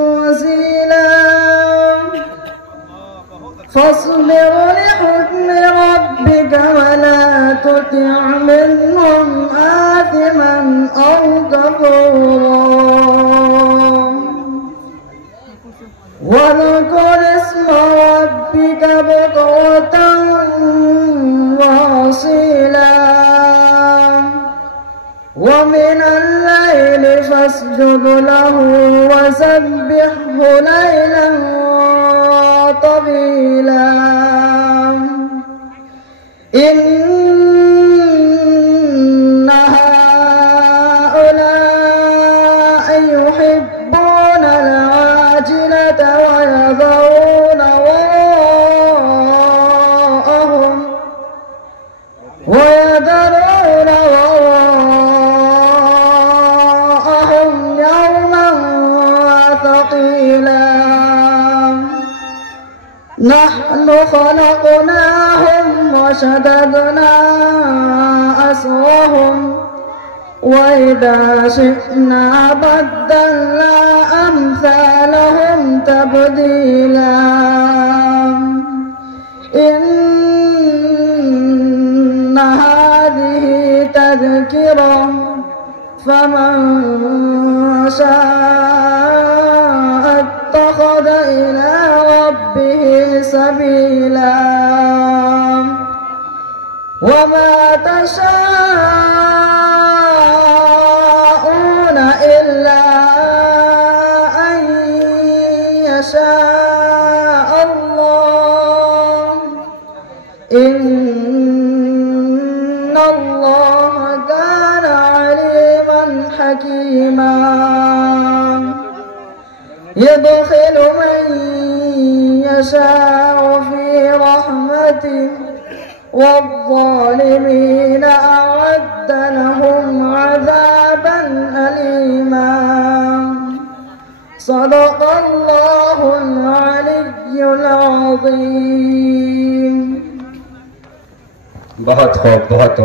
تنزيلا فاصبر لحكم ربك ولا تطع منهم آثما أو كفورا واذكر اسم ربك بكرة وأصيلا ومن الليل فاسجد له وسبحه ليلا طويلا إن هؤلاء يحبون العاجلة ويذرون وراءهم يوما ثقيلا نحن خلقناهم وشددنا أسرهم وإذا شئنا بدلنا أمثالهم تبديلا إن هذه تذكرة فمن شاء اتخذ إلى ربه سبيلا وما تشاءون إلا أن يشاء الله إن الله كان عليما حكيما يدخل من يشاء في رحمته والظالمين أعد لهم عذابا أليما صدق الله العلي العظيم. बहुत खूब बहुत